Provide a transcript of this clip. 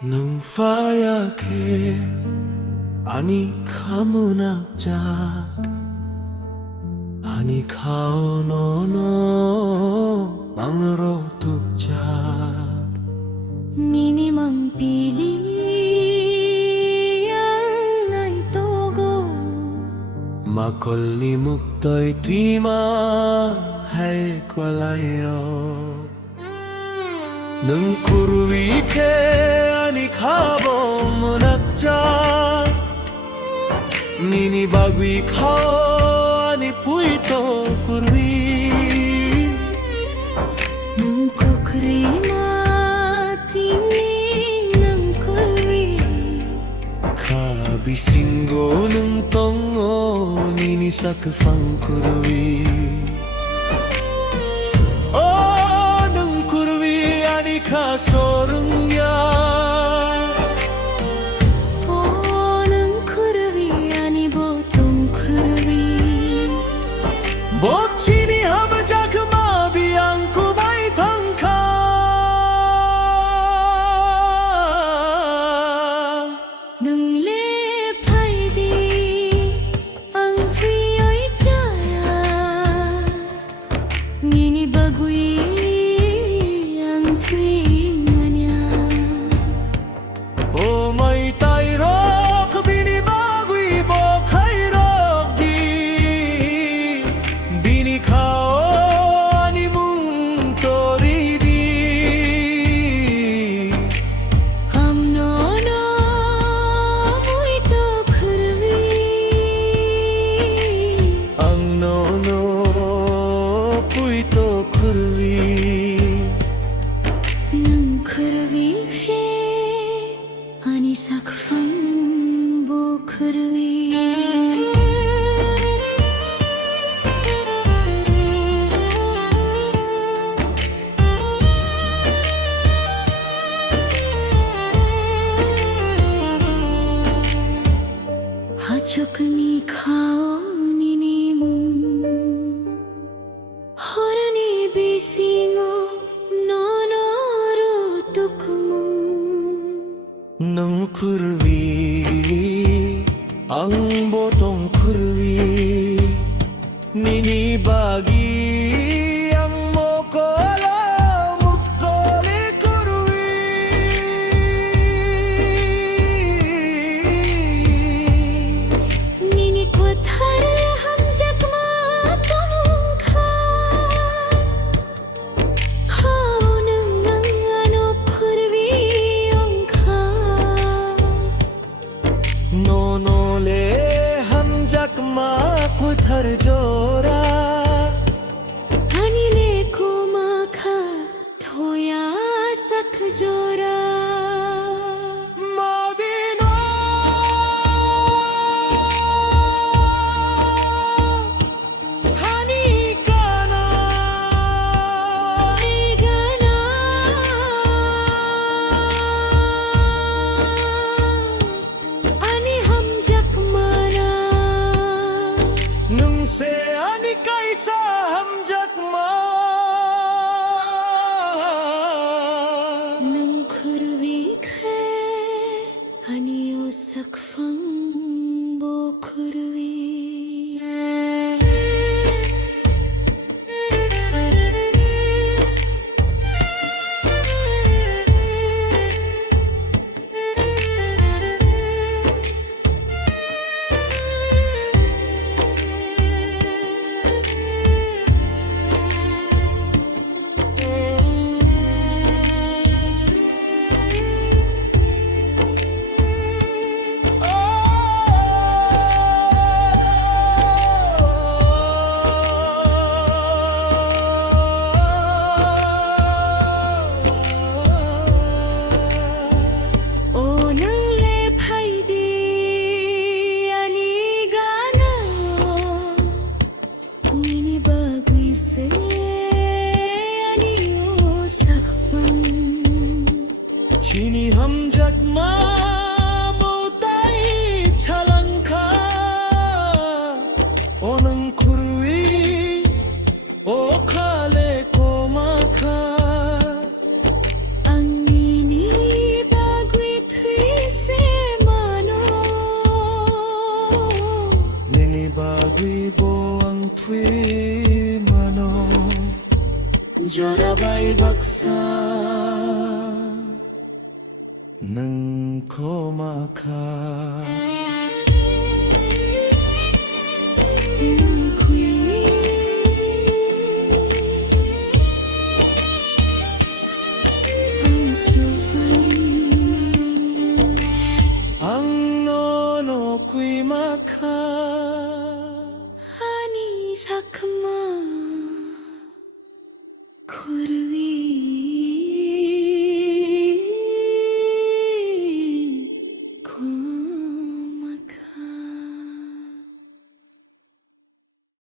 능 파랗게 아니 가문학작 아니 가오노노 망으로 뚝작 Nini mang pili ang naitogo 막걸리 묵더이 뒤마 할 꽐라요 능 구르위케 아니 가보문학자 니니 바귀 카오 아니 부이토 구르위 Nung kukrima tingin ng kurwi 카비싱고 능 똥오 니니 사크팡 구르위 능 구르위 아니 가소릉야 Nung kurwi ani botong kurwi 모치니 하면자 그 마비 안고 바이 덩카 Nung le phai di ang thui oi chaya Nini bagui ang thui nganya 오 마이 따이로 그 비니 바구이 보카이로 비 비니 카오 아니 뭉토리비 Hamno no muito kurwi 앙노노 뿌이토 쿠르위 Nung kurwi he ani sakfang bo kurwi Hachuk ni khao ni ni mung Horani bisingo no no ro tuk mung 능 쿠르위 앙보동 쿠르위 니니 바기 앙모코라 묵토리 쿠르위 Nini ko thar hamjak ma tonung kha Hao nung ang ano kurwi ong kha 노노레 함작마 구타르 조라 Ani le ko ma kha thoya sak jora 마디노 하니까나 Gana Ani hamjak mana 능세 아니까이사 함작마 Nung kurwi khe ani o sakfang bo kurwi O nung le phai di ani gana Nini bagui se ani o sakfang 지니 함작마 못다이 찰랑카 오는 구르위 오칼레 고마카 Ang nini bagui 박사 능코마카